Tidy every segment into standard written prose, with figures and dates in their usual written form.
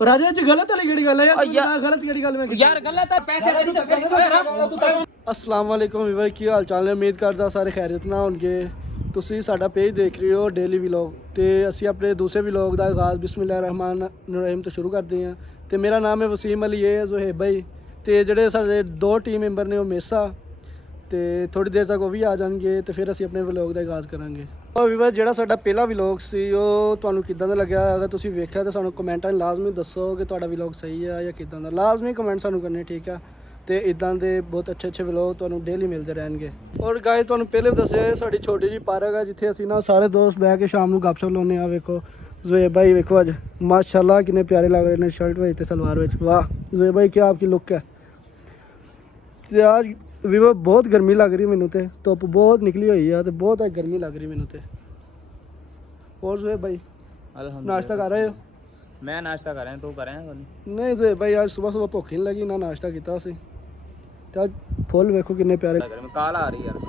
ਰਾਜਾ ਜੀ ਗਲਤ ਵਾਲੀ ਕਿਹੜੀ ਗੱਲ ਹੈ ਯਾਰ ਗਲਤ ਕਿਹੜੀ ਗੱਲ ਮੈਂ ਯਾਰ ਗਲਤ ਹੈ ਪੈਸੇ ਅਸਲਾਮ ਵਾਲੇਕੁਮ ਵੀਰ ਕੀ ਹਾਲ ਚਾਲ ਹੈ ਉਮੀਦ ਕਰਦਾ ਸਾਰੇ ਖੈਰਿਅਤ ਨਾਲ ਹੋਣਗੇ ਤੁਸੀਂ ਸਾਡਾ ਪੇਜ ਦੇਖ ਰਹੇ ਹੋ ਡੇਲੀ ਵਲੌਗ ਤੇ ਅਸੀਂ ਆਪਣੇ ਦੂਸਰੇ ਵਲੌਗ ਦਾ ਆਗਾਜ਼ ਬਿਸਮਿਲ੍ਲਾਹਿਰ ਰਹਿਮਾਨ ਰਹੀਮ ਤੋਂ ਸ਼ੁਰੂ ਕਰਦੇ ਹਾਂ ਤੇ ਮੇਰਾ ਨਾਮ ਹੈ ਵਸੀਮ ਅਲੀ ਇਹ ਜ਼ੁਹੈਬ ਭਾਈ ਤੇ ਜਿਹੜੇ ਸਾਡੇ ਦੋ ਟੀਮ ਮੈਂਬਰ ਨੇ ਉਹ ਮੇਸਾ ਤੇ ਥੋੜੀ ਦੇਰ ਤੱਕ ਉਹ ਵੀ ਆ ਜਾਣਗੇ ਤੇ ਫਿਰ ਅਸੀਂ ਆਪਣੇ ਵਲੌਗ ਦਾ ਆਗਾਜ਼ ਕਰਾਂਗੇ। और ਵੀਰ ਜਿਹੜਾ ਸਾਡਾ ਪਹਿਲਾ ਵਲੌਗ ਸੀ ਉਹ ਤੁਹਾਨੂੰ ਕਿੱਦਾਂ ਦਾ ਲੱਗਿਆ ਅਗਰ ਤੁਸੀਂ ਵੇਖਿਆ ਤਾਂ ਸਾਨੂੰ ਕਮੈਂਟਾਂ 'ਚ ਲਾਜ਼ਮੀ ਦੱਸੋ ਕਿ ਤੁਹਾਡਾ ਵਲੌਗ ਸਹੀ ਆ ਜਾਂ ਕਿੱਦਾਂ ਦਾ ਲਾਜ਼ਮੀ ਕਮੈਂਟ ਸਾਨੂੰ ਕਰਨੇ ਠੀਕ ਆ ਤੇ ਇਦਾਂ ਦੇ ਬਹੁਤ ਅੱਛੇ ਵਲੌਗ ਤੁਹਾਨੂੰ ਡੇਲੀ ਮਿਲਦੇ ਰਹਿਣਗੇ। ਔਰ ਗਾਇਸ ਤੁਹਾਨੂੰ ਪਹਿਲੇ ਵੀ ਦੱਸਿਆ ਸਾਡੀ ਛੋਟੀ ਜਿਹੀ ਪਾਰਕ ਆ ਜਿੱਥੇ ਅਸੀਂ ਨਾ ਸਾਰੇ ਦੋਸਤ ਬਹਿ ਕੇ ਸ਼ਾਮ ਨੂੰ ਗੱਪਸ਼ਪ ਲਾਉਂਦੇ ਆ। ਵੇਖੋ ਜ਼ੁਹੈਬ ਭਾਈ ਵੇਖੋ ਅੱਜ ਮਾਸ਼ਾਅੱਲਾ ਕਿੰਨੇ ਪਿਆਰੇ ਲੱਗ ਰਹੇ ਨੇ ਸ਼ਰਟ ਵਿੱਚ ਤੇ ਸਲਵਾਰ ਵਿੱਚ ਵਾਹ ਜ਼ੁਹੈਬ ਭਾਈ ਕੀ ਆਪकी ਲੁੱਕ ਹੈ। ਤੇ आज ਵੀਵੋ ਬਹੁਤ ਗਰਮੀ ਲੱਗ ਰਹੀ ਮੈਨੂੰ ਤੇ ਧੁੱਪ ਬਹੁਤ ਨਿਕਲੀ ਹੋਈ ਆ ਤੇ ਬਹੁਤ ਗਰਮੀ ਲੱਗ ਰਹੀ ਮੈਨੂੰ ਤੇ। और ज़ुहैब भाई नाश्ता कर रहे हो? मैं नाश्ता कर रहा तू कर रहा नहीं ज़ुहैब भाई आज सुबह सुबह भुख नहीं लगी ना नाश्ता किया सी ते आज फुल वेखो किन्ने प्यारे काल आ रही यार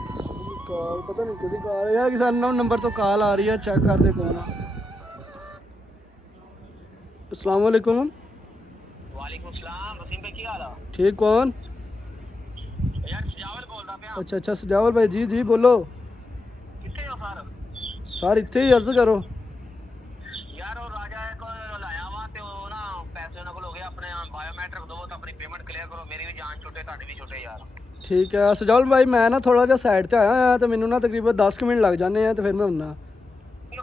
कॉल पता नहीं किहदी कॉल यार किसी अननोन नंबर तो कॉल आ रही है चेक कर दे कौन है। अस्सलाम वालेकुम। वालेकुम सलाम वसीम भाई की हाल है? ठीक कौन? यार सजावल बोलदा पिया। अच्छा सजावल भाई जी बोलो किथे हो सर? सर इत्थे ही अर्ज करो यार वो राजा को लाया वा ते वो ना पैसे उन्हां कोल हो गए अपने बायोमेट्रिक दो तो अपनी पेमेंट क्लियर करो मेरी भी जान छुटे ਤੁਹਾਡੀ भी छुटे यार। ठीक है सजावल भाई मैं ना थोड़ा जिहा साइड ते आया हां ते मैनू ना तकरीबन 10 मिनट लग जाने हैं ते फिर मैं हुन्ना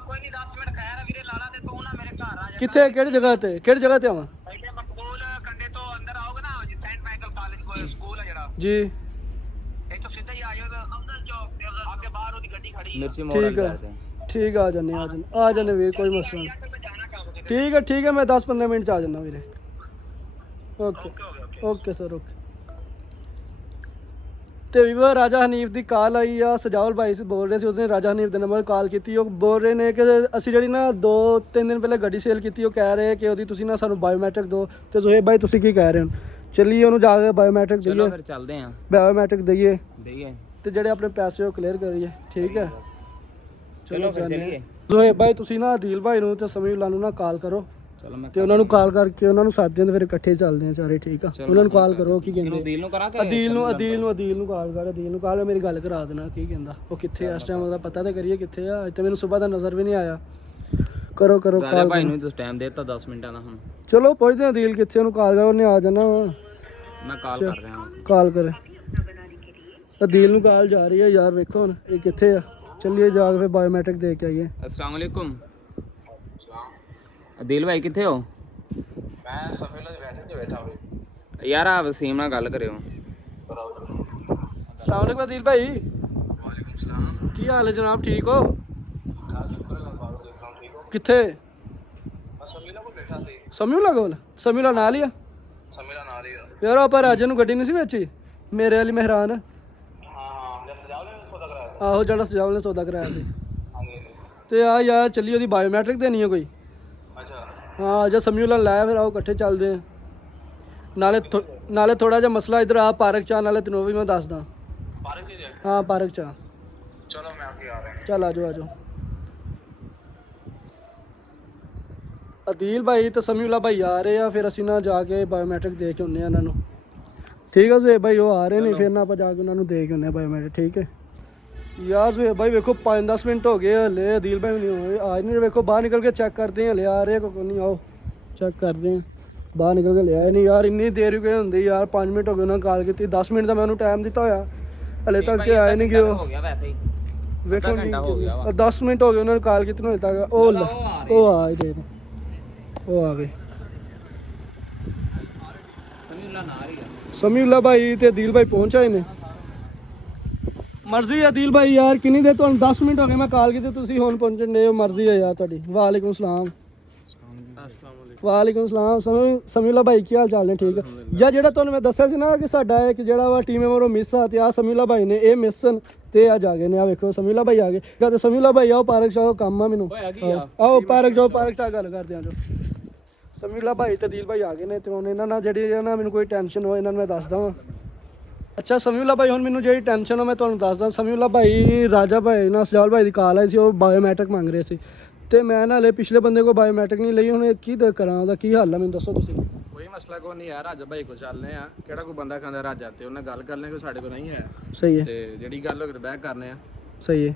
कोई नहीं 10 मिनट खैर वीरे लाला ते तू ना मेरे घर आ जा। किथे किहड़ी जगह ते आवां? ਇੱਥੇ ਮਕਬੂਲ ਕੰਡੇ ਤੋਂ ਅੰਦਰ ਆਓਗੇ ਨਾ ਸੈਂਟ ਮਾਈਕਲ ਕਾਲਜ ਕੋਲ ਸਕੂਲ ਹੈ ਜਿਹੜਾ जी ਇੱਥੋਂ ਸਿੱਧਾ ਹੀ ਆ ਜਾਓ ਅਫਜ਼ਲ ਚੌਕ ਤੇ ਅੱਗੇ ਬਾਹਰ ਉਹਦੀ ਗੱਡੀ ਖੜੀ ਹੈ। मिर्ची मोड़ ठीक है करते हैं ठीक है आ जाने वीर कोई मसला नहीं। ਯਾਰ ਮੈਂ ਜਾਣਾ ਕੰਮ ਤੇ। ठीक है मैं 10-15 मिनट च आ जाना वीरे। Okay okay sir okay. ਤੇ ਵੀਵਰ ਰਾਜਾ ਹਨੀਫ ਦੀ ਕਾਲ ਆਈ ਆ ਸਜਾਵਲ ਭਾਈ ਸੀ ਬੋਲ ਰਹੇ ਸੀ ਉਹਨੇ ਰਾਜਾ ਹਨੀਫ ਦੇ ਨੰਬਰ ਕਾਲ ਕੀਤੀ ਉਹ ਬੋਲ ਰਹੇ ਨੇ ਕਿ ਅਸੀਂ ਜਿਹੜੀ ਨਾ 2-3 ਦਿਨ ਪਹਿਲੇ ਗੱਡੀ ਸੇਲ ਕੀਤੀ ਉਹ ਕਹਿ ਰਹੇ ਕਿ ਉਹਦੀ ਤੁਸੀਂ ਨਾ ਸਾਨੂੰ ਬਾਇਓਮੈਟ੍ਰਿਕ ਦਿਓ ਤੇ ਜ਼ੁਹੈਬ ਭਾਈ ਤੁਸੀਂ ਕੀ ਕਹਿ ਰਹੇ ਹੋ ਚੱਲੀਏ ਉਹਨੂੰ ਜਾ ਕੇ ਬਾਇਓਮੈਟ੍ਰਿਕ चलो ਦਈਏ फिर चलते हैं ਬਾਇਓਮੈਟ੍ਰਿਕ ਦਈਏ दीजिए ਤੇ ਜਿਹੜੇ ਆਪਣੇ ਪੈਸੇ ਉਹ ਕਲੀਅਰ ਕਰੀਏ ਠੀਕ ਹੈ। चलो फिर चलिए ਜ਼ੁਹੈਬ ਭਾਈ ਤੁਸੀਂ ਨਾ ਅਦੀਲ ਭਾਈ ਨੂੰ ਤੇ ਸਮੀਉਲਾ ਨੂੰ ਨਾ ਕਾਲ ਕਰੋ चलो मैं ਤੇ ਉਹਨਾਂ ਨੂੰ ਕਾਲ ਕਰਕੇ ਉਹਨਾਂ ਨੂੰ ਸਾਥ ਦੇਣ ਤੇ ਫਿਰ ਇਕੱਠੇ ਚੱਲਦੇ ਆ ਸਾਰੇ ਠੀਕ ਆ। ਉਹਨਾਂ ਨੂੰ ਕਾਲ ਕਰੋ ਕੀ ਕਹਿੰਦੇ दिल नु करा के ਅਦੀਲ ਨੂੰ ਕਾਲ ਕਰ ਅਦੀਲ ਨੂੰ ਕਾਲ ਮੇਰੀ ਗੱਲ ਕਰਾ ਦੇਣਾ ਕੀ ਕਹਿੰਦਾ ਉਹ ਕਿੱਥੇ ਆ ਇਸ ਟਾਈਮ ਉਹਦਾ ਪਤਾ ਤਾਂ ਕਰੀਏ ਕਿੱਥੇ ਆ ਅੱਜ ਤਾਂ ਮੈਨੂੰ ਸਵੇਰ ਦਾ ਨਜ਼ਰ ਵੀ ਨਹੀਂ ਆਇਆ। ਕਰੋ राजा ਕਾਲ भाई नु तो टाइम देता 10 मिनट ना हम ਚਲੋ ਪੁੱਛਦੇ ਆ ਅਦੀਲ ਕਿੱਥੇ ਉਹਨੂੰ ਕਾਲ ਕਰ ਉਹਨੇ ਆ ਜਾਣਾ मैं कॉल कर रहा हूं ਕਾਲ ਕਰ ਅਦੀਲ ਨੂੰ ਕਾਲ ਜਾ ਰਹੀ ਹੈ ਯਾਰ ਵੇਖੋ ਹੁਣ ਇਹ ਕਿੱਥੇ ਆ ਚੱਲੀਏ ਜਾ ਕੇ ਫਿਰ ਬਾਇਓਮੈਟ੍ਰਿਕ ਦੇ ਕੇ ਆਈਏ। अस्सलाम वालेकुम दिल भाई किथे हो? ਮੈਂ ਸਫੇਲਾ ਦੇ ਬੈਠੇ ਤੇ ਬੈਠਾ ਹੋਈ यार आ वसीम ਨਾਲ ਗੱਲ ਕਰਿਓ। अस्सलाम वालेकुम अदील भाई। ਵਾਲੇकुम ਸਲਾਮ। ਕੀ ਹਾਲ ਹੈ ਜਨਾਬ ਠੀਕ ਹੋ? ਸ਼ੁਕਰ ਹੈ ਬਾਬਾ ਜੀ ਤੁਸੀਂ ਠੀਕ ਹੋ? ਕਿੱਥੇ? ਮੈਂ ਸਮੀਲਾ ਕੋਲ ਬੈਠਾ ਸੀ। ਸਮੀਉਲਾ ਕੋਲ ਸਮੀਉਲਾ ਨਾਲ ਹੀ ਆ ਸਮੀਲਾ ਨਾਲ ਹੀ ਆ। ਯਾਰ ਆਪਾਂ ਰਾਜੇ ਨੂੰ ਗੱਡੀ ਨਹੀਂ ਸੀ ਵੇਚੀ ਮੇਰੇ ਵਾਲੀ ਮਹਿਰਾਨ ਹਾਂ ਜਦ ਸਜਾਵਲ ਨੇ ਸੌਦਾ ਕਰਾਇਆ। ਆਹੋ ਜਿਹੜਾ ਸਜਾਵਲ ਨੇ ਸੌਦਾ ਕਰਾਇਆ ਸੀ ਹਾਂਜੀ ਤੇ ਆ ਯਾਰ ਚੱਲੀ ਉਹਦੀ ਬਾਇਓਮੈਟ੍ਰਿਕ ਦੇਣੀ ਹੈ ਕੋਈ। ਅੱਛਾ ਹਾਂ ਜੇ ਸਮੀਉਲਾ ਲਾਇਆ ਫਿਰ ਆਓ ਇਕੱਠੇ ਚੱਲਦੇ ਆ ਨਾਲੇ ਥੋੜਾ ਜਿਹਾ ਮਸਲਾ ਇਧਰ ਆ ਪਾਰਕ ਚ ਆ ਨਾਲੇ ਤੈਨੂੰ ਵੀ ਮੈਂ ਦੱਸਦਾ। ਪਾਰਕ ਚ ਜਾ ਹਾਂ ਪਾਰਕ ਚ ਆ ਚਲੋ ਮੈਂ ਅਸੀਂ ਆ ਰਹੇ ਹਾਂ। ਚੱਲ ਆਜੋ ਆਜੋ। ਅਦੀਲ ਭਾਈ ਤੇ ਸਮੀਉਲਾ ਭਾਈ ਆ ਰਹੇ ਆ ਫਿਰ ਅਸੀਂ ਨਾ ਜਾ ਕੇ ਬਾਇਓਮੈਟ੍ਰਿਕ ਦੇ ਕੇ ਆਉਂਦੇ ਆ ਇਹਨਾਂ ਨੂੰ ਠੀਕ ਹੈ ਜ਼ੁਹੈਬ ਭਾਈ ਉਹ ਆ ਰਹੇ ਨੇ ਫਿਰ ਨਾ ਆਪਾਂ ਜਾ ਕੇ ਉਹਨਾਂ ਨੂੰ ਦੇ ਕੇ ਆਉਂਦੇ ਆ ਬਾਇਓਮੈਟ੍ਰਿਕ ਠੀਕ ਹੈ। ਯਾਰ ਜ਼ੁਹੈਬ ਭਾਈ ਵੇਖੋ 5-10 ਮਿੰਟ ਹੋ ਗਏ ਹਲੇ ਅਦੀਲ ਭਾਈ ਨਹੀਂ ਹੋਏ ਆ ਨਹੀਂ ਵੇਖੋ ਬਾਹਰ ਨਿਕਲ ਕੇ ਚੈੱਕ ਕਰਦੇ ਆ ਹਲੇ ਆ ਰਹੇ ਕੋਈ ਨਹੀਂ ਆਓ ਚੈੱਕ ਕਰਦੇ ਆ ਬਾਹਰ ਨਿਕਲ ਕੇ ਲਿਆ ਨਹੀਂ ਯਾਰ ਇੰਨੀ ਦੇਰ ਹੀ ਹੁੰਦੀ ਯਾਰ 5 ਮਿੰਟ ਹੋ ਗਏ ਉਹਨਾਂ ਕਾਲ ਕੀਤੀ 10 ਮਿੰਟ ਦਾ ਮੈਂ ਉਹਨੂੰ ਟਾਈਮ ਦਿੱਤਾ ਹੋਇਆ ਹਲੇ ਤੱਕ ਤੇ ਆਏ ਨਹੀਂ ਗਏ ਉਹ हो गया वैसे ही ਵੇਖੋ ਘੰਟਾ ਹੋ ਗਿਆ ਵਾ। 10 ਮਿੰਟ ਹੋ ਗਏ ਉਹਨਾਂ ਨੂੰ ਕਾਲ ਕੀਤੀ ਨੂੰ ਹਲੇ ਤੱਕ ਉਹ ਲੈ, ਉਹ ਆ ਗਏ ਉਹ ਆ ਗਏ समीउल्ला ना आ रही है ਸਮੀਉਲਾ ਭਾਈ ਤੇ ਅਦੀਲ ਭਾਈ ਪਹੁੰਚ ਆਏ ਨੇ। ਮਰਜ਼ੀ ਹੈ ਅਦੀਲ ਭਾਈ ਯਾਰ ਕਿੰਨੀ ਦੇਰ ਤੁਹਾਨੂੰ 10 ਮਿੰਟ ਹੋ ਗਏ ਮੈਂ ਕਾਲ ਕੀਤੀ ਤੁਸੀਂ ਹੁਣ ਪਹੁੰਚਣ ਦੇ ਹੋ ਮਰਜ਼ੀ ਹੈ ਯਾਰ ਤੁਹਾਡੀ। ਵਾਲੇਕੁਮ ਸਲਾਮ। ਵਾਲੇਕੁਮ ਸਲਾਮ ਸਮੀਉਲਾ ਭਾਈ ਕੀ ਹਾਲ ਚਾਲ ਨੇ ਠੀਕ ਹੈ ਯਾਰ ਜਿਹੜਾ ਤੁਹਾਨੂੰ ਮੈਂ ਦੱਸਿਆ ਸੀ ਨਾ ਕਿ ਸਾਡਾ ਇੱਕ ਜਿਹੜਾ ਵਾ ਟੀਮ ਮੈਂਬਰ ਉਹ ਮਿਸ ਆ ਤੇ ਆ ਸਮੀਉਲਾ ਭਾਈ ਨੇ ਇਹ ਮਿਸਨ ਤੇ ਆ ਜਾ ਗਏ ਨੇ ਆ ਵੇਖੋ ਸਮੀਉਲਾ ਭਾਈ ਆ ਗਏ ਤੇ ਸਮੀਉਲਾ ਭਾਈ ਆਓ ਪਾਰਕ ਚ ਆਓ ਕੰਮ ਆ ਮੈਨੂੰ ਆਓ ਪਾਰਕ ਜਾਓ ਪਾਰਕ ਚ ਗੱਲ ਕਰਦੇ ਆ ਜੋ ਸਮੀਉਲਾ ਭਾਈ ਤੇ ਅਦੀਲ ਭਾਈ ਆ ਗਏ ਨੇ ਤੇ ਹੁਣ ਇਹਨਾਂ ਨਾਲ ਜਿਹੜੀ ਨਾ ਮੈਨੂੰ ਕੋਈ ਟੈਨਸ਼ਨ ਹੋ ਇਹਨਾਂ ਨੂੰ ਮੈਂ ਦੱਸਦਾ ਵਾਂ। ਅੱਛਾ ਸਮੀਉਲਾ ਭਾਈ ਹੁਣ ਮੈਨੂੰ ਜਿਹੜੀ ਟੈਨਸ਼ਨ ਹੋ ਮੈਂ ਤੁਹਾਨੂੰ ਦੱਸਦਾ ਸਮੀਉਲਾ ਭਾਈ ਰਾਜਾ ਭਾਈ ਨਾਲ ਸਜਾਵਲ ਭਾਈ ਦੀ ਕਾਲ ਆਈ ਸੀ ਉਹ ਬਾਇਓਮੈਟ੍ਰਿਕ ਮੰਗ ਰਹੇ ਸੀ ਤੇ ਮੈਂ ਨਾਲੇ ਪਿਛਲੇ ਬੰਦੇ ਕੋ ਬਾਇਓਮੈਟ੍ਰਿਕ ਨਹੀਂ ਲਈ, ਹੁਣ ਇਹ ਕੀ ਕਰਾਂ, ਉਹਦਾ ਕੀ ਹੱਲ ਆ ਮੈਨੂੰ ਦੱਸੋ ਤੁਸੀਂ। ਕੋਈ ਮਸਲਾ ਕੋ ਨਹੀਂ ਹੈ, ਰਾਜਾ ਭਾਈ ਕੋ ਚੱਲਨੇ ਆ, ਕਿਹੜਾ ਕੋਈ ਬੰਦਾ ਖਾਂਦਾ ਰਾਜਾ ਤੇ ਉਹਨੇ ਗੱਲ ਕਰ ਲੈ, ਕੋਈ ਸਾਡੇ ਕੋ ਨਹੀਂ ਹੈ ਸਹੀ ਹੈ, ਤੇ ਜਿਹੜੀ ਗੱਲ ਹੋ ਗਈ ਬਹਿ ਕਰਨੇ ਆ। ਸਹੀ ਹੈ,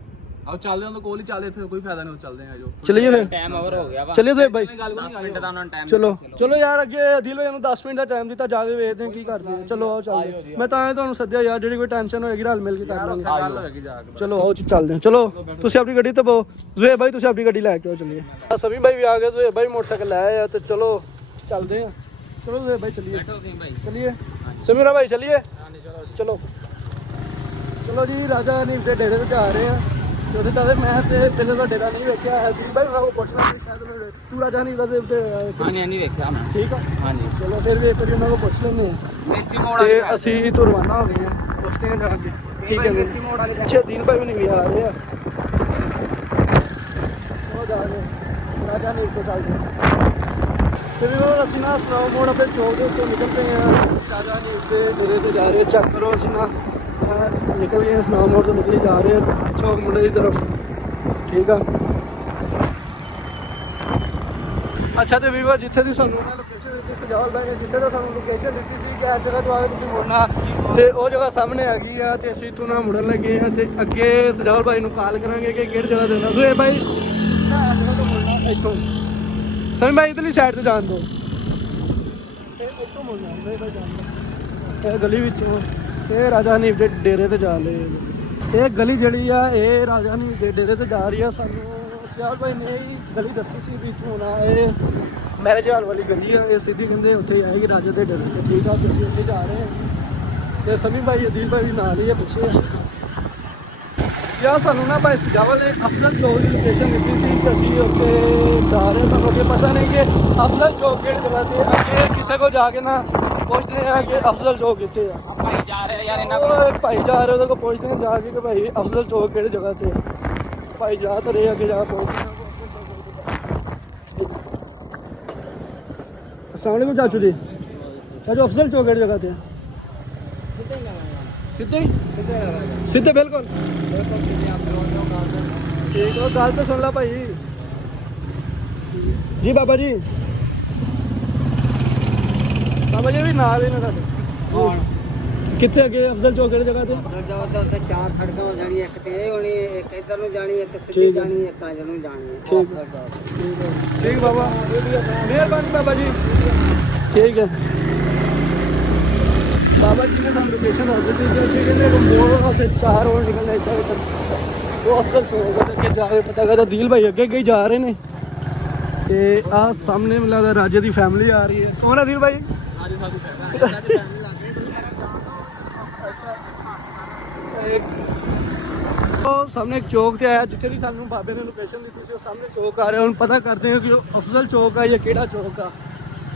ਆਓ ਚੱਲਦੇ ਹਾਂ, ਕੋਲ ਹੀ ਚੱਲਦੇ, ਇੱਥੇ ਕੋਈ ਫਾਇਦਾ ਨਹੀਂ, ਚੱਲਦੇ ਆ ਜੋ। ਚਲਿਏ ਫਿਰ, ਟਾਈਮ ਓਵਰ ਹੋ ਗਿਆ ਵਾ। ਚਲਿਏ ਤੇ ਬਾਈ, 10 ਮਿੰਟ ਦਾ ਉਹਨਾਂ ਨੇ ਟਾਈਮ ਚਲੋ ਚਲੋ ਯਾਰ, ਅੱਗੇ ਅਦਿਲ ਭਾਈ ਨੂੰ 10 ਮਿੰਟ ਦਾ ਟਾਈਮ ਦਿੱਤਾ, ਜਾ ਕੇ ਵੇਖਦੇ ਹਾਂ ਕੀ ਕਰਦੇ ਆ। ਚਲੋ ਆਓ ਚੱਲਦੇ, ਮੈਂ ਤਾਂ ਤੁਹਾਨੂੰ ਸੱਦਿਆ ਯਾਰ, ਜਿਹੜੀ ਕੋਈ ਟੈਨਸ਼ਨ ਹੋਏਗੀ ਰਲ ਮਿਲ ਕੇ ਕਰ ਲਾਂਗੇ। ਗੱਲ ਹੋਏਗੀ ਜਾ ਕੇ। ਚਲੋ ਆਓ ਚੱਲਦੇ ਹਾਂ। ਚਲੋ ਤੁਸੀਂ ਆਪਣੀ ਗੱਡੀ ਤੇ ਬੋ, ਜ਼ੁਹੇਬ ਭਾਈ ਤੁਸੀਂ ਆਪਣੀ ਗੱਡੀ ਲੈ ਕੇ ਆਓ, ਚੱਲੀਏ। ਸਭੀ ਭਾਈ ਵੀ ਆ ਗਏ, ਜ਼ੁਹੇਬ ਭਾਈ ਮੋਟਰਸਾਈਕਲ ਲੈ ਆਏ ਆ, ਤੇ ਚਲੋ ਚੱਲਦੇ ਆ। ਚਲੋ ਜ਼ੁਹੇਬ ਭਾਈ ਚੱਲੀਏ, ਚਲੀਏ ਸਮੀਰਾ ਭਾਈ ਚੱਲੀਏ। ਚਲੋ ਚਲੋ ਜੀ, ਰਾਜਾ ਨੀਮ ਦੇ ਡੇਰੇ ਤੇ ਜਾ ਰਹੇ ਆ, ਤੇ ਉਹਦੇ ਤਾਂ ਮੈਂ ਤੇ ਪਹਿਲੇ ਤਾਂ ਡੇਰਾ ਨਹੀਂ ਵੇਖਿਆ ਹੈ, ਦੀਪ ਭਾਈ ਉਹਨਾਂ ਕੋਲ ਪੁੱਛਣਾ ਸੀ, ਸ਼ਾਇਦ ਉਹਨੇ ਤੂੰ ਰਾਜਾ ਨੀਮ ਦਾ ਤੇ ਹਾਂਜੀ ਹਾਂਜੀ ਵੇਖਿਆ ਮੈਂ। ਠੀਕ ਆ, ਹਾਂਜੀ ਚਲੋ ਫਿਰ ਵੀ ਇੱਕ ਵਾਰੀ ਉਹਨਾਂ ਕੋਲ ਪੁੱਛ ਲੈਂਦੇ ਆ, ਮੇਥੀ ਮੋੜ ਤੇ ਅਸੀਂ ਤੋਂ ਰਵਾਨਾ ਹੋ ਗਏ ਆ, ਪੁੱਛਦੇ ਆ ਜਾ ਕੇ ਕੀ ਕਹਿੰਦੇ। ਅੱਛਾ ਦੀਪ ਭਾਈ ਵੀ ਨਹੀਂ ਆ ਰਹੇ ਆ, ਚਲੋ ਜਾ ਰਹੇ ਰਾਜਾ ਨੀਮ ਤੋਂ ਚੱਲਦੇ ਆ। ਫਿਰ ਉਹ ਅਸੀਂ ਨਾ ਸਨਾਓ ਮੋੜ ਆਪਣੇ ਚੌਕ ਦੇ ਉੱਤੇ ਨਿਕਲ ਪਏ ਆ, ਰਾਜਾ ਨੀਮ ਦੇ ਡੇਰੇ ਤੇ ਜਾ ਰਹੇ, ਚੈੱਕ ਕਰੋ ਅਸੀਂ ਨਾ ਨਿਕਲ ਗਏ ਸਨਾਓ ਮੋੜ ਤੋਂ, ਨਿਕਲੀ ਜਾ ਰਹੇ ਆ ਚੌਕ ਮੁੰਡੇ ਦੀ ਤਰਫ। ਠੀਕ ਆ, ਅੱਛਾ ਤੇ ਵੀਵਰ ਜਿੱਥੇ ਦੀ ਸਾਨੂੰ ਮੈਂ ਲੋਕੇਸ਼ਨ ਦਿੱਤੀ ਸੀ, ਜਵਾਲ ਭਾਈ ਨੇ ਜਿੱਥੇ ਦਾ ਸਾਨੂੰ ਲੋਕੇਸ਼ਨ ਦਿੱਤੀ ਸੀ ਕਿ ਇਸ ਜਗ੍ਹਾ ਤੋਂ ਆ ਕੇ ਤੁਸੀਂ ਮੁੜਨਾ, ਤੇ ਉਹ ਜਗ੍ਹਾ ਸਾਹਮਣੇ ਆ ਗਈ ਆ, ਤੇ ਅਸੀਂ ਇੱਥੋਂ ਨਾ ਮੁੜਨ ਲੱਗੇ ਆ, ਤੇ ਅੱਗੇ ਸਜਾਵਲ ਭਾਈ ਨੂੰ ਕਾਲ ਕਰਾਂਗੇ ਕਿ ਕਿਹੜੀ ਜਗ੍ਹਾ ਦੇਣਾ। ਸੋ ਇਹ ਭਾਈ ਜਗ੍ਹਾ ਤੋਂ ਮੁੜਨਾ ਇੱਥੋਂ, ਸਮਝ ਭਾਈ ਇਧਰਲੀ ਸਾਈਡ ਤੇ ਜਾਣ ਦਿਓ, ਇੱਥੋਂ ਮੁੜਨਾ ਇਹ ਭਾਈ ਜਾਣ ਇਹ ਗਲੀ ਵਿੱਚੋਂ, ਇਹ ਰਾਜਾ ਹਨੀਫ ਦੇ ਡੇਰੇ ਤੇ ਜਾ ਰਹੇ। ਇਹ ਗਲੀ ਜਿਹੜੀ ਆ ਇਹ ਰਾਜਾ ਹਨੀਫ ਦੇ ਡੇਰੇ ਤੇ ਜਾ ਰਹੀ ਆ, ਸਾਨੂੰ ਸਿਆਲ ਭਾਈ ਨੇ ਹੀ ਗਲੀ ਦੱਸੀ ਸੀ ਵੀ ਇੱਥੋਂ ਨਾ, ਇਹ ਮੈਰਿਜ ਹਾਲ ਵਾਲੀ ਗਲੀ ਆ, ਇਹ ਸਿੱਧੀ ਕਹਿੰਦੇ ਉੱਥੇ ਹੀ ਆਏਗੀ ਰਾਜਾ ਦੇ ਡੇਰੇ ਤੇ। ਠੀਕ ਆ, ਤੁਸੀਂ ਉੱਥੇ ਜਾ ਰਹੇ ਹਾਂ, ਤੇ ਸਮੀ ਭਾਈ ਅਦੀਲ ਭਾਈ ਵੀ ਨਾਲ ਹੀ ਆ ਪਿੱਛੇ। ਯਾਰ ਸਾਨੂੰ ਨਾ ਭਾਈ ਸਜਾਵਲ ਨੇ ਅਫਜ਼ਲ ਚੌਕ ਦੀ ਲੋਕੇਸ਼ਨ ਦਿੱਤੀ ਸੀ, ਤੇ ਅਸੀਂ ਉੱਥੇ ਜਾ ਰਹੇ, ਸਾਨੂੰ ਅੱਗੇ ਪਤਾ ਨਹੀਂ ਕਿ ਅਫਜ਼ਲ ਚੌਕ ਕਿਹੜੀ ਜਗ੍ਹਾ ਤੇ। ਅੱਗੇ ਕਿਸੇ ਕੋਲ ਜਾ ਕੇ ਨਾ ਪੁੱਛਦੇ ਆ ਕਿ ਅਫਜ਼ਲ ਚੌਕ ਕਿੱਥੇ ਆ। ਭਾਈ ਜਾ ਰਹੇ ਯਾਰ, ਇਹਨਾਂ ਉਹ ਭਾਈ ਜਾ ਰਹੇ, ਉਹਦੇ ਕੋਲ ਪੁੱਛਦੇ ਆ ਜਾ ਕੇ ਕਿ ਭਾਈ ਅਫਜ਼ਲ ਚੌਕ ਕਿਹੜੀ ਜਗ੍ਹਾ ਤੇ ਆ। ਭਾਈ ਜਾ ਤਾਂ ਰਹੇ, ਅੱਗੇ ਜਾ ਕੇ ਪੁੱਛਦੇ ਆ। अस्सलाम वालेकुम चाचू जी, चाचू अफजल चौक किहड़ी जगह ते सीधे सीधे बिल्कुल ठीक है। गल तो सुन ला भाई जी, बाबा जी भी नाल ही ना साडे कित्थे अगे अफजल चौक किहड़ी जगह ते? ਚਾਰ ਸੜਕਾਂ ਹੋ ਜਾਣੀ, ਇੱਕ ਤੇ ਇਹ ਹੋਣੀ, ਇੱਕ ਇੱਧਰ ਨੂੰ ਜਾਣੀ, ਇੱਕ ਸਿੱਧੀ ਜਾਣੀ, ਇੱਕ ਅੰਦਰ ਨੂੰ ਜਾਣੀ। ठीक है, ठीक बाबा, मेहरबानी बाबा जी, ठीक है। बाबा जी ने ਸਾਨੂੰ ਲੋਕੇਸ਼ਨ ਦੱਸ ਦਿੱਤੀ ਕਿ ਅੱਗੇ ਕਹਿੰਦੇ ਮੋੜ ਉੱਥੇ 4 ਰੋਡ ਨਿਕਲਣਾ ਇੱਥੇ ਤੱਕ, ਉਹ ਅਫਜ਼ਲ ਚੌਕ ਤੇ ਅੱਗੇ ਜਾ ਕੇ ਪਤਾ ਕਰਦਾ। ਦੀਲ ਭਾਈ ਅੱਗੇ ਅੱਗੇ ਹੀ ਜਾ ਰਹੇ ਨੇ, ਤੇ ਆਹ ਸਾਹਮਣੇ ਮੈਨੂੰ ਲੱਗਦਾ ਰਾਜੇ ਦੀ ਫੈਮਿਲੀ ਆ ਰਹੀ ਹੈ। ਕੌਣ ਹੈ ਦੀਲ ਭਾਈ? ਰਾਜੇ ਸਾਹਿਬ ਦੀ ਫੈਮਿਲੀ ਉਹ ਸਾਹਮਣੇ ਇੱਕ ਚੌਕ ਤੇ ਆਇਆ, ਜਿੱਥੇ ਦੀ ਸਾਨੂੰ ਬਾਬੇ ਨੇ ਲੋਕੇਸ਼ਨ ਦਿੱਤੀ ਸੀ, ਉਹ ਸਾਹਮਣੇ ਚੌਕ ਆ ਰਿਹਾ। ਹੁਣ ਪਤਾ ਕਰਦੇ ਹਾਂ ਕਿ ਉਹ ਅਫਜ਼ਲ ਚੌਕ ਆ ਜਾਂ ਕਿਹੜਾ ਚੌਕ ਆ।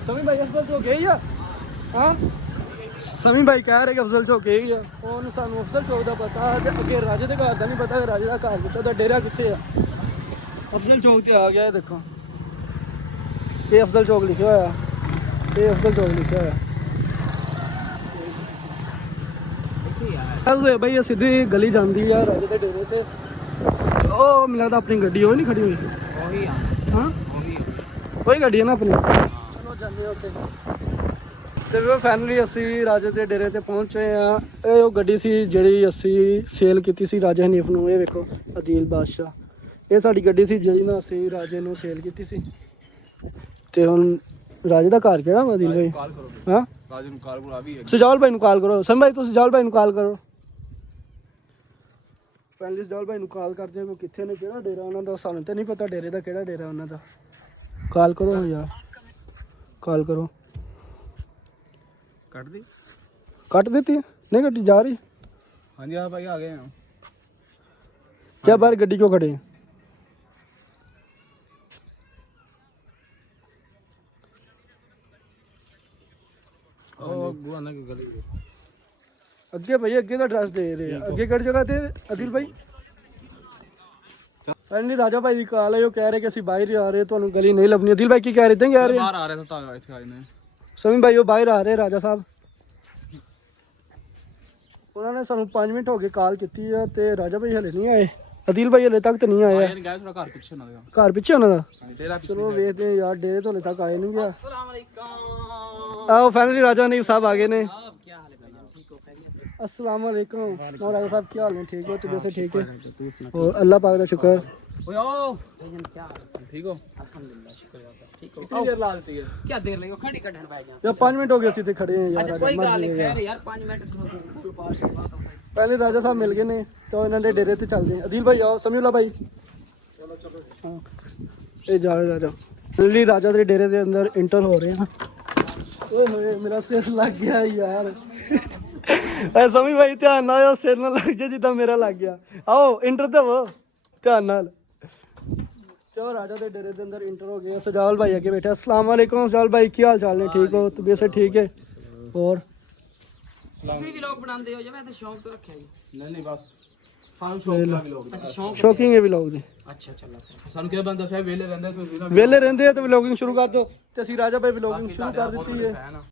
ਸਮੀ ਭਾਈ ਅਫਜ਼ਲ ਚੌਕ ਹੈ ਹੀ ਆ, ਹਾਂ ਸਮੀ ਭਾਈ ਕਹਿ ਰਹੇ ਕਿ ਅਫਜ਼ਲ ਚੌਕ ਹੈ ਹੀ ਆ। ਹੁਣ ਸਾਨੂੰ ਅਫਜ਼ਲ ਚੌਕ ਦਾ ਪਤਾ, ਤੇ ਅੱਗੇ ਰਾਜੇ ਦੇ ਘਰ ਦਾ ਨਹੀਂ ਪਤਾ, ਰਾਜੇ ਦਾ ਘਰ ਕਿੱਥੇ, ਉਹਦਾ ਡੇਰਾ ਕਿੱਥੇ ਆ। ਅਫਜ਼ਲ ਚੌਕ ਤੇ ਆ ਗਿਆ, ਇਹ ਦੇਖੋ, ਇਹ ਅਫਜ਼ਲ ਚੌਕ ਲਿਖਿਆ ਹੋਇਆ, ਇਹ ਅਫਜ਼ਲ ਚੌਕ ਲਿਖਿਆ ਹੋਇਆ। ਭਾਈ ਇਹ ਸਿੱਧੀ ਗਲੀ ਜਾਂਦੀ ਆ ਰਾਜੇ ਦੇ ਡੇਰੇ ਤੇ। ਉਹ ਮੈਨੂੰ ਲੱਗਦਾ ਆਪਣੀ ਗੱਡੀ ਉਹ ਨਹੀਂ ਖੜੀ ਹੋਈ, ਉਹੀ ਆ, ਹਾਂ ਉਹੀ ਉਹੀ ਗੱਡੀ ਹੈ ਨਾ ਆਪਣੀ। ਚਲੋ ਜਾਂਦੇ ਉੱਥੇ, ਤੇ ਵੀ ਫਾਈਨਲੀ ਅਸੀਂ ਰਾਜੇ ਦੇ ਡੇਰੇ ਤੇ ਪਹੁੰਚੇ ਆ। ਇਹ ਉਹ ਗੱਡੀ ਸੀ ਜਿਹੜੀ ਅਸੀਂ ਸੇਲ ਕੀਤੀ ਸੀ ਰਾਜਾ ਹਨੀਫ ਨੂੰ। ਇਹ ਵੇਖੋ ਅਦੀਲ ਬਾਦਸ਼ਾਹ, ਇਹ ਸਾਡੀ ਗੱਡੀ ਸੀ ਜਿਹੜੀ ਨਾ ਅਸੀਂ ਰਾਜੇ ਨੂੰ ਸੇਲ ਕੀਤੀ ਸੀ। ਤੇ ਹੁਣ ਰਾਜੇ ਦਾ ਘਰ ਕਿਹੜਾ ਵਾ ਅਦੀਲ ਭਾਈ? ਕਾਲ ਕਰੋ, ਹਾਂ ਰਾਜੇ ਨੂੰ ਕਾਲ ਬੁਲਾ ਵੀ ਹੈ। ਸਜਾਵਲ ਭਾਈ ਨੂੰ ਕਾਲ ਕਰੋ, ਸਮ ਭਾਈ ਤੁਸੀਂ ਸਜਾਵਲ ਭਾਈ ਨੂੰ ਕਾਲ ਕਰੋ। ਫਾਈਨਲੀ ਸਜਾਵਲ ਭਾਈ ਨੂੰ ਕਾਲ ਕਰਦੇ ਆ, ਕਿੱਥੇ ਨੇ, ਕਿਹੜਾ ਡੇਰਾ ਉਹਨਾਂ ਦਾ, ਸਾਨੂੰ ਤਾਂ ਨਹੀਂ ਪਤਾ ਡੇਰੇ ਦਾ ਕਿਹੜਾ ਡੇਰਾ ਉਹਨਾਂ ਦਾ। ਕਾਲ ਕਰੋ ਯਾਰ, ਕਾਲ ਕਰੋ। ਕੱਟ ਦੀ, ਕੱਟ ਦਿੱਤੀ? ਨਹੀਂ ਕੱਟੀ, ਜਾ ਰਹੀ। ਹਾਂਜੀ ਹਾਂ ਭਾਈ ਆ ਗਏ ਹਾਂ। क्या बाहर गड्डी क्यों खड़े हैं? ਗੁਆਨਾ ਕੀ ਗਲੀ ਅੱਗੇ ਭਾਈ ਅੱਗੇ ਦਾ ਐਡਰੈਸ ਦੇ ਰਹੇ ਆ। ਅੱਗੇ ਕਿਹੜੀ ਜਗ੍ਹਾ ਤੇ ਅਦਿਲ ਭਾਈ? ਫਾਈਨਲੀ ਰਾਜਾ ਭਾਈ ਦੀ ਕਾਲ ਹੈ, ਉਹ ਕਹਿ ਰਹੇ ਕਿ ਅਸੀਂ ਬਾਹਰ ਜਾ ਰਹੇ, ਤੁਹਾਨੂੰ ਗਲੀ ਨਹੀਂ ਲੱਭਣੀ। ਅਦਿਲ ਭਾਈ ਕੀ ਕਹਿ ਰਹੇ? ਕਹਿ ਰਹੇ ਬਾਹਰ ਆ ਰਹੇ ਤਾਂ ਇੱਥੇ ਆਏ ਨੇ। ਸਮੀ ਭਾਈ ਉਹ ਬਾਹਰ ਆ ਰਹੇ ਰਾਜਾ ਸਾਹਿਬ। ਉਹਨਾਂ ਨੇ ਸਾਨੂੰ 5 ਮਿੰਟ ਹੋ ਗਏ ਕਾਲ ਕੀਤੀ ਆ, ਤੇ ਰਾਜਾ ਭਾਈ ਹਲੇ ਨਹੀਂ ਆਏ। ਅਦੀਲ ਭਾਈ ਹਲੇ ਤੱਕ ਤਾਂ ਨਹੀਂ ਆਇਆ ਯਾਰ ਗਾਇਸ ਥੋੜਾ ਘਰ ਪਿੱਛੇ ਨਾ ਘਰ ਪਿੱਛੇ ਉਹਨਾਂ ਦਾ ਤੇਰਾ ਚਲੋ ਵੇਖਦੇ ਹਾਂ ਯਾਰ ਡੇਰੇ ਤੋਂ ਹਲੇ ਤੱਕ ਆਏ ਨਹੀਂ ਗਿਆ ਆਓ ਫੈਮਿਲੀ ਰਾਜਾ ਨੀਬ ਸਾਹਿਬ ਆ ਗਏ ਨੇ अस्सलाम वालेकुम और राजा साहब क्या हाल है ठीक हो तबीयत से ठीक है और अल्लाह पाक का शुक्र ਓਏ ਓ क्या ਠੀਕ ਹੋ अल्हम्दुलिल्लाह शुक्र ठीक हो ਕਿੰਨੀ ਦੇਰ ਲਾ ਦਿੱਤੀ ਹੈ क्या देर लगी खड़ी कढन भाई जान यार 5 मिनट हो गए सी थे खड़े हैं यार अच्छा कोई गल नहीं खैर यार 5 मिनट पहले राजा साहब मिल गए ने तो इन्होंने डेरे ते चलते हैं अदील भाई आओ समीउल्ला भाई चलो चलो हाँ ये जाओ लिली राजा के डेरे के अंदर इंटर हो रहे हैं ओए होए मेरा सिर लग गया यार ਐ ਸਮੀ ਭਾਈ ਧਿਆਨ ਨਾਲ ਆਓ ਸਿਰ ਨਾ ਲੱਗ ਜੇ ਜਿੱਦਾਂ ਮੇਰਾ ਲੱਗ ਗਿਆ ਆਓ ਇੰਟਰ ਤੇ ਹੋ ਧਿਆਨ ਨਾਲ ਚਲੋ ਰਾਜਾ ਦੇ ਡੇਰੇ ਦੇ ਅੰਦਰ ਇੰਟਰ ਹੋ ਗਏ ਸਜਾਵਲ ਭਾਈ ਅੱਗੇ ਬੈਠੇ अस्सलाम वालेकुम सजावल भाई ਕੀ ਹਾਲ ਚਾਲ ਨੇ ਠੀਕ ਹੋ ਤਬੀਅਤ ਸੇ ਠੀਕ ਹੈ और ਤੁਸੀਂ ਵੀ ਲੋਕ ਬਣਾਉਂਦੇ ਹੋ ਜਾਂ ਮੈਂ ਤਾਂ ਸ਼ੌਂਕ ਤੋਂ ਰੱਖਿਆ ਜੀ ਨਹੀਂ ਬਸ ਸਾਨੂੰ ਸ਼ੌਕ ਲਾ ਲੋਕ ਅੱਛਾ ਸ਼ੌਂਕ ਸ਼ੌਕਿੰਗ ਹੈ ਵਲੌਗ ਦੀ ਅੱਛਾ ਚੱਲ ਸਾਨੂੰ ਕਿਹਾ ਬੰਦਾ ਸਾਹਿਬ ਵੇਲੇ ਰਹਿੰਦਾ ਤੁਸੀਂ ਨਾ ਵੇਲੇ ਰਹਿੰਦੇ ਆ ਤੇ ਵਲੌਗਿੰਗ ਸ਼ੁਰੂ ਕਰ ਦੋ ਤੇ ਅਸੀਂ ਰਾਜਾ ਭਾਈ ਵਲੌਗਿੰਗ ਸ਼ੁਰੂ ਕਰ ਦਿੱਤੀ ਹੈ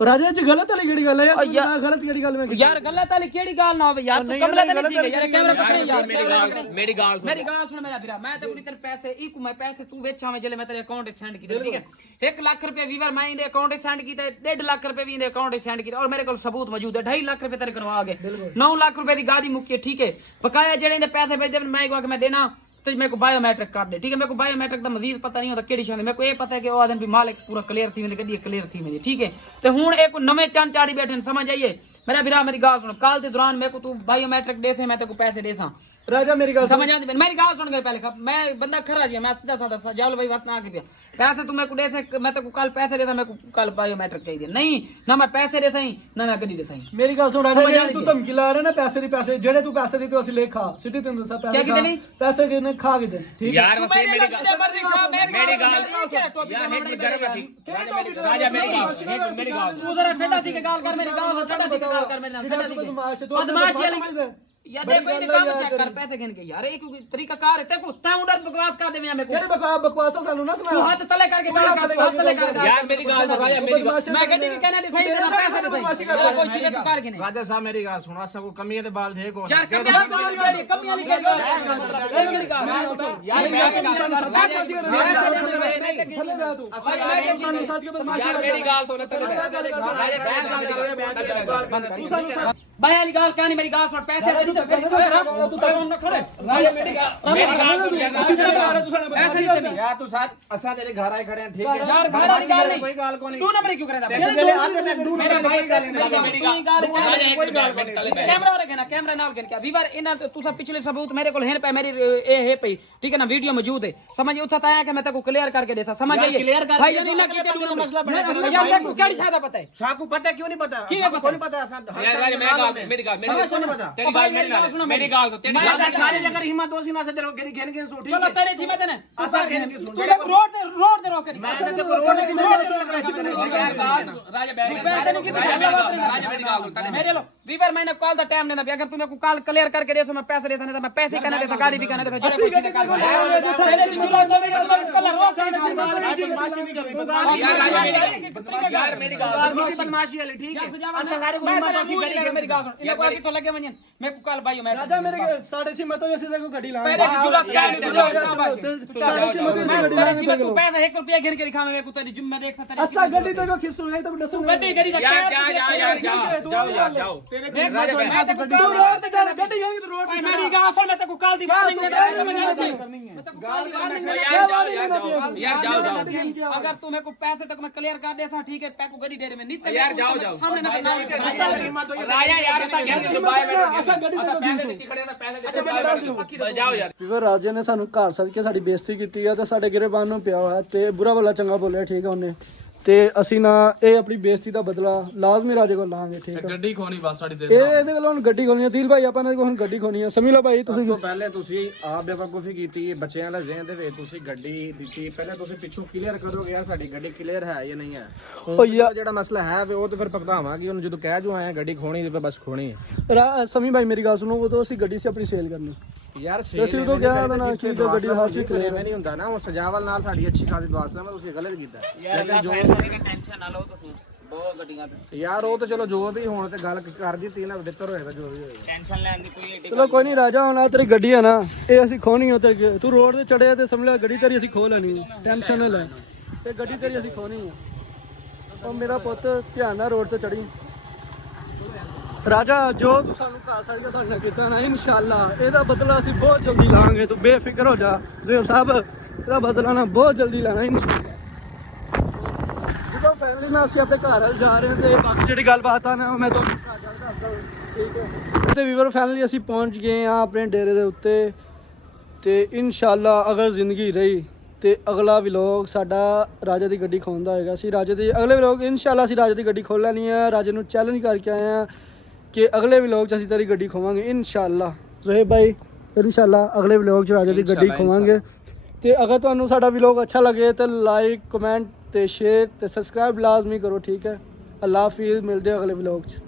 ਰਾਜਾ ਜੀ ਗਲਤ ਵਾਲੀ ਕਿਹੜੀ ਗੱਲ ਹੈ ਯਾਰ ਤੂੰ ਨਾ ਗਲਤ ਕਿਹੜੀ ਗੱਲ ਮੈਂ ਕੀਤੀ यार गलत वाली केड़ी गाल ना होवे यार तू कमला ते नहीं यार कैमरा पकड़े यार मेरी गाल सुन मेरा वीरा मैं ते कोई तेरे पैसे इकू मैं पैसे तू वेचा में जले मैं तेरे अकाउंट सेंड कीते ठीक है 1 लाख रुपया वीवर मैं इनके अकाउंट सेंड कीते 1.5 लाख रुपया भी इनके अकाउंट सेंड कीते और मेरे को सबूत मौजूद है 2.5 लाख रुपया तेरे करवा गए 9 लाख रुपए दी गाड़ी मुक्की है ठीक है बकाया जेड़े इनके पैसे भेजदे मैं को मैं देना तो मेरे को बायोमेट्रिक कर दे ठीक है मेरे को बायोमेट्रिक का मजीद पता नहीं होता केड़ी शान मेरे को ये पता है कि वो दिन भी मालिक पूरा क्लियर थी मेरी गड्डी क्लियर थी मेरी ठीक है तो हुन एक नवे चंद चाड़ी बैठे समझ आइए मेरा वीरा मेरी गाल सुन कल के दौरान मेरे को तू बायोमेट्रिक दे से मैं तेरे को पैसे दे सा राजा मेरी गल समझ आती मेरी गाल सुन कर पहले मैं बंदा खरा जी मैं सीधा साधा सजावल भाई बात ना आके दिया पैसे तू मेरे को दे से मैं तेरे को कल पैसे देता मेरे को कल बायोमेट्रिक चाहिए नहीं ना मैं पैसे दे सही ना मैं गड्डी दे सही मेरी गल सुन राजा जी तू धमकी ला रहा ना पैसे दी पैसे जेड़े तू पैसे दिते ਅਸੀਂ ਲੈ ਖਾ ਸਿੱਧੀ ਤੈਨੂੰ ਦੱਸਾਂ ਪੈਸੇ क्या कितने नहीं पैसे कितने खा के दे ठीक है यार वैसे मेरी गाल राजा मेरी गाल तू जरा ठंडा सी के गाल कर मेरी गाल ठंडा सी के गाल कर मेरे नाम ठंडा सी के बदमाशी वाली यार देखो इन्हें काम चेक कर पैसे गिन के यार एक तरीका कार है तेको ता उधर बकवास कर दे मेरे को केड़े बकवास सानू ना सुना तू हाथ तले करके गाल कर हाथ तले कर यार मेरी गाल राजा मेरी मैं गड्डी भी कहना नहीं सही तेरा पैसे दे सही कोई चीज तू कर के नहीं राजा साहब मेरी ਗੱਲ ਸੁਣਾ ਸਕੋ ਕਮੀ ਦੇ ਬਾਲ ਦੇ ਕੋ यार कमी वाली क्या यार मेरी गाल सुन भाई वाली गाल कहानी मेरी गाल सुन पैसे दे तू तू न खड़े राजा मेरी गाल पैसे नहीं दे ਯਾਰ ਤੂੰ ਸਾਥ ਅਸਾਂ ਤੇਰੇ ਘਰ ਆਏ ਖੜੇ ਆ ਠੀਕ ਹੈ यार घर वाली गाल नहीं ਕੋਈ ਗੱਲ ਕੋ ਨਹੀਂ तू नंबर क्यों करे पहले आते मैं दूर मेरा भाई मेरी गाल कोई गाल कैमरा रखे ना कैमरा नाल गन क्या वीवर इना तू सब पिछले सबूत मेरे को हैं पे मेरी ए है पे ठीक है ना वीडियो मौजूद है समझ उठा आया कि मैं तेरे को क्लियर करके दे सा समझ आइए भाई ये ना की तेरे मसला बना यार तेरे को क्या शायद पता है साकू पता क्यों नहीं पता की पता कौन पता असां यार राजा मेरी गाल तेरी गाल मेरी गाल तो तेरी गाल सारी जगह हिम्मत दोसी ना से तेरे गिन गिन गिन सो ठीक चलो तेरे जी मत ने असां गिन गिन सुन तू रोड दे रोक के मैं तेरे को रोड की रोड लग रहा है राजा मेरी गाल मेरे लो वीवर मैंने कॉल द टाइम देना अगर तू मेरे को कॉल क्लियर करके दे सो मैं पैसे देता नहीं तो मैं पैसे कहना देता गाड़ी भी कहना देता ਅਸੀਂ ਗੱਡੀ ਤੇ ਕੋਲ यार मेरी गाल बदमाशी वाली ठीक है असां सारे को हिम्मत दोसी करी मेरी गाल सुन ये कोई कितो लगे मनियन मैं को कॉल भाई मैं राजा मेरे 6:30 मैं तो ऐसे देखो गाड़ी ला पहले जुलत का गाड़ी तू पैसे 1 रुपया गिन के दिखा मैं को तेरी जिम्मे देख सकता असा गाड़ी तो खिसू है तो दसो गड्डी गड्डी का यार जाओ तेरे मैं तो तू रोड ते गाड़ी गई तो रोड मेरी गाल सुन मैं तेरे को कॉल दी वार्निंग दे समझ यार जाओ अगर तू मेरे को पैसे तक मैं क्लियर कर दे सा ठीक है पैको गड्डी दे में नहीं यार जाओ सामने ना राजा यार ता गया दुबई में असा गाड़ी तो पैसे नहीं खड़े ना पैसे जाओ यार ਵੀਰ ਰਾਜੇ ਨੇ ਸਾਨੂੰ ਘਰ ਸੱਦ ਕੇ ਸਾਡੀ ਬੇਇੱਜ਼ਤੀ ਕੀਤੀ ਆ ਤੇ ਸਾਡੇ ਗਿਰੇਬਾਨ ਨੂੰ ਪਿਆ ਹੋਇਆ ਤੇ ਬੁਰਾ ਭਲਾ ਚੰਗਾ ਬੋਲਿਆ ਠੀਕ ਆ ਉਹਨੇ ਤੇ ਅਸੀਂ ਨਾ ਇਹ ਆਪਣੀ ਬੇਇੱਜ਼ਤੀ ਦਾ ਬਦਲਾ ਲਾਜ਼ਮੀ ਰਾਜੇ ਕੋਲ ਲਾਂਗੇ ਠੀਕ ਆ ਗੱਡੀ ਖੋਣੀ ਬਸ ਸਾਡੀ ਤੇ ਇਹਦੇ ਕੋਲ ਹੁਣ ਗੱਡੀ ਖੋਣੀ ਆ ਦਿਲ ਭਾਈ ਆਪਾਂ ਨੇ ਹੁਣ ਗੱਡੀ ਖੋਣੀ ਆ ਸਮੀਲਾ ਭਾਈ ਤੁਸੀਂ ਤੋਂ ਪਹਿਲੇ ਤੁਸੀਂ ਆਪ ਬੇਵਕੂਫੀ ਕੀਤੀ ਬੱਚਿਆਂ ਦਾ ਜ਼ਿਹਨ ਦੇ ਵਿੱਚ ਤੁਸੀਂ ਗੱਡੀ ਦਿੱਤੀ ਪਹਿਲੇ ਤੁਸੀਂ ਪਿੱਛੋਂ ਕਲੀਅਰ ਕਰੋਗੇ ਯਾਰ ਸਾਡੀ ਗੱਡੀ ਕਲੀਅਰ ਹੈ ਜਾਂ ਨਹੀਂ ਹੈ ਉਹ ਯਾਰ ਜਿਹੜਾ ਮਸਲਾ ਹੈ ਉਹ ਤਾਂ ਫਿਰ ਭਗਤਾਵਾਂਗੇ ਉਹਨੂੰ ਜਦੋਂ ਕਹਿ ਜੋ ਆਇਆ ਗੱਡੀ ਖੋਣੀ ਤੇ ਬਸ ਖੋਣੀ ਹੈ ਸਮੀ ਭਾਈ ਮੇਰੀ ਗੱਲ ਸੁਣੋ ਉਦੋਂ ਅਸੀਂ ਗੱਡੀ ਸੀ ਆਪਣੀ ਸੇਲ ਕਰਨੀ ਯਾਰ ਅਸੀਂ ਉਦੋਂ ਕਿਹਾ ਉਹਦਾ ਨਾ ਕੀ ਗੱਡੀ ਹਰ ਚੀਜ਼ ਕਲੀਅਰ ਨਹੀਂ ਹੁੰਦਾ ਨਾ ਉਹ ਸਜਾਵਲ ਨਾਲ ਸਾਡੀ ਅੱਛੀ ਖਾਸੀ ਦਵਾਸ ਨਾਲ ਤੁਸੀਂ ਗਲਤ ਕੀਤਾ ਲੇਕਿਨ ਜੋ ਟੈਨਸ਼ਨ ਨਾ ਲਓ ਤੁਸੀਂ ਬਹੁਤ ਗੱਡੀਆਂ ਤੇ ਯਾਰ ਉਹ ਤਾਂ ਚਲੋ ਜੋ ਵੀ ਹੁਣ ਤੇ ਗੱਲ ਕਰ ਦਿੱਤੀ ਨਾ ਬਿਹਤਰ ਹੋਏਗਾ ਜੋ ਵੀ ਹੋਏਗਾ। ਟੈਨਸ਼ਨ ਲੈਣ ਦੀ ਕੋਈ ਏਡੀ ਚਲੋ ਕੋਈ ਨਹੀਂ ਰਾਜਾ, ਹੁਣ ਆ ਤੇਰੀ ਗੱਡੀ ਆ ਨਾ, ਇਹ ਅਸੀਂ ਖੋਣੀ ਹੋ ਤੇ ਤੂੰ ਰੋਡ ਤੇ ਚੜਿਆ ਤੇ ਸਮਝ ਲੈ ਗੱਡੀ ਤੇਰੀ ਅਸੀਂ ਖੋ ਲੈਣੀ ਹੈ, ਟੈਨਸ਼ਨ ਨਾ ਲੈ, ਤੇ ਗੱਡੀ ਤੇਰੀ ਅਸੀਂ ਖੋਣੀ ਆ। ਉਹ ਮੇਰਾ ਪੁੱਤ ਧਿਆਨ ਨਾਲ ਰੋਡ ਤੇ ਚੜੀ। ਰਾਜਾ ਜੋ ਤੂੰ ਸਾਨੂੰ ਘਰ ਸਾਡੇ ਨਾਲ ਕੀਤਾ ਨਾ, ਇਨਸ਼ਾਅੱਲਾ ਇਹਦਾ ਬਦਲਾ ਅਸੀਂ ਬਹੁਤ ਜਲਦੀ ਲਾਂਗੇ, ਤੂੰ ਬੇਫਿਕਰ ਹੋ ਜਾ ਜ਼ੇਬ ਸਾਹਿਬ, ਇਹਦਾ ਬਦਲਾ ਨਾ ਬਹੁਤ ਜਲਦੀ ਲੈਣਾ ਇਨਸ਼ਾਅੱਲਾ। ਜਦੋਂ ਫੈਮਿਲੀ ਨਾਲ ਅਸੀਂ ਆਪਣੇ ਘਰ ਵੱਲ ਜਾ ਰਹੇ ਹਾਂ ਤੇ ਬਾਕੀ ਜਿਹੜੀ ਗੱਲਬਾਤ ਆ ਨਾ ਉਹ ਮੈਂ ਤੁਹਾਨੂੰ ਘਰ ਜਾ ਕੇ ਦੱਸਦਾ, ਠੀਕ ਹੈ। ਤੇ ਵੀਵਰ ਫੈਮਿਲੀ ਅਸੀਂ ਪਹੁੰਚ ਗਏ ਆ ਆਪਣੇ ਡੇਰੇ ਦੇ ਉੱਤੇ, ਤੇ ਇਨਸ਼ਾਅੱਲਾ ਅਗਰ ਜ਼ਿੰਦਗੀ ਰਹੀ ਤੇ ਅਗਲਾ ਵਲੌਗ ਸਾਡਾ ਰਾਜੇ ਦੀ ਗੱਡੀ ਖੋਣ ਦਾ ਹੋਏਗਾ। ਅਸੀਂ ਰਾਜੇ ਦੀ ਅਗਲੇ ਵਲੌਗ ਇਨਸ਼ਾਅੱਲਾ ਅਸੀਂ ਰਾਜੇ ਦੀ ਗੱਡੀ ਖੋਲ ਲੈਣੀ ਹੈ। ਰਾਜੇ ਨੂੰ ਚੈਲੰਜ ਕਰਕੇ ਆਏ ਆ ਕਿ ਅਗਲੇ ਵਲੌਗ 'ਚ ਅਸੀਂ ਤੇਰੀ ਗੱਡੀ ਖੋਵਾਂਗੇ ਇਨਸ਼ਾਅੱਲਾ। ਜ਼ੋਹੇਬ ਭਾਈ ਇਨਸ਼ਾਅੱਲਾ ਅਗਲੇ ਵਲੌਗ 'ਚ ਰਾਜੇ ਦੀ ਗੱਡੀ ਖੋਵਾਂਗੇ। ਤੇ ਅਗਰ ਤੁਹਾਨੂੰ ਸਾਡਾ ਵਲੌਗ ਅੱਛਾ ਲੱਗੇ ਤਾਂ ਲਾਈਕ ਕਮੈਂਟ ਤੇ ਸ਼ੇਅਰ ਤੇ ਸਬਸਕ੍ਰਾਈਬ ਲਾਜ਼ਮੀ ਕਰੋ, ਠੀਕ ਹੈ। ਅੱਲਾ ਹਾਫਿਜ਼, ਮਿਲਦੇ ਹਾਂ ਅਗਲੇ ਵਲੌਗ 'ਚ।